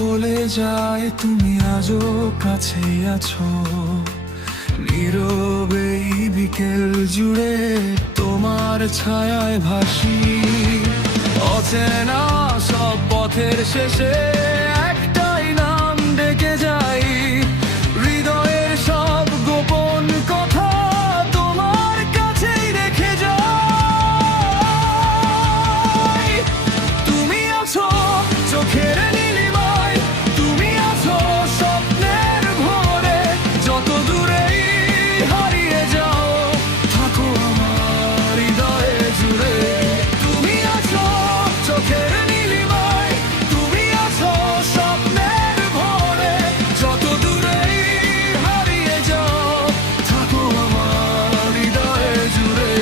বলে যায় তুমি আজও কাছে আছো। নীরবে এই বিকেল জুড়ে তোমার ছায়ায় ভাসি। অচেনা সব পথের শেষে একটাই নাম ডেকে যাই। হৃদয়ের সব গোপন কথা তোমার কাছেই রেখে যাই। তুমি আছো চোখের নীলিমায়, তুমি আছো স্বপ্নের ভোরে। যত দূরেই হারিয়ে যাও থাকো আমার হৃদয়ে জুড়ে। তুমি আছো চোখের নীলিমায়, তুমি আছো স্বপ্নের ভোরে। যত দূরেই হারিয়ে যাও থাকো আমার হৃদয়ে জুড়ে।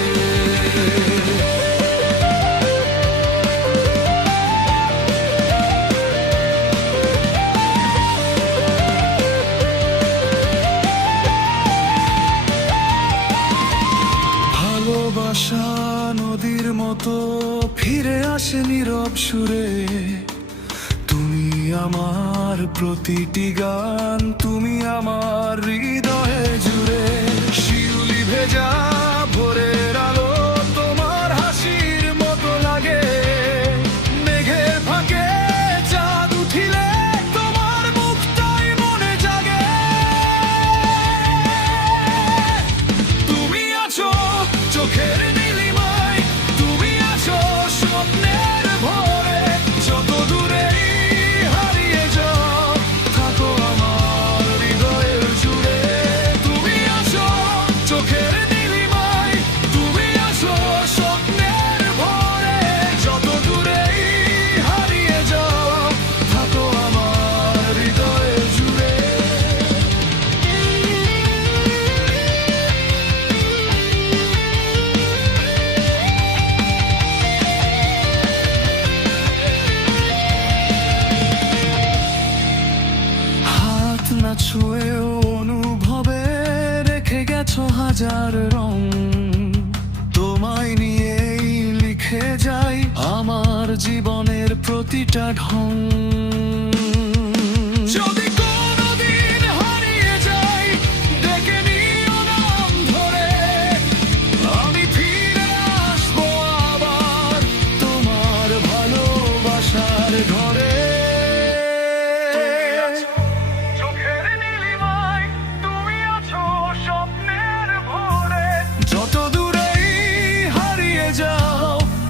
ভালোবাসা নদীর মতো ফিরে আসে নীরব সুরে। তুমি আমার প্রতিটি গান, তুমি আমার হৃদয়ে জুড়ে। শিউলি ভেজা ভোরের আলো তোমার হাসির মতো লাগে। মেঘের ফাঁকে চাঁদ উঠিলে তোমার মুখটাই মনে জাগে। তুমি আছো চোখের নীলিমায়, তুমি আছো স্বপ্নের ভোরে। যত দূরেই হারিয়ে যাও থাকো আমার হৃদয়ের জুড়ে। তুমি আছো চোখের নীলিমায়, তুমি আছো স্বপ্নের ভোরে। যত দূরেই হারিয়ে যাও থাকো আমার হৃদয়ের জুড়ে। হাত না ছুঁয়েও অনুভবে রেখে গেছো হাজার রং। তোমায় নিয়েই লিখে যাই আমার জীবনের প্রতিটা ঢং।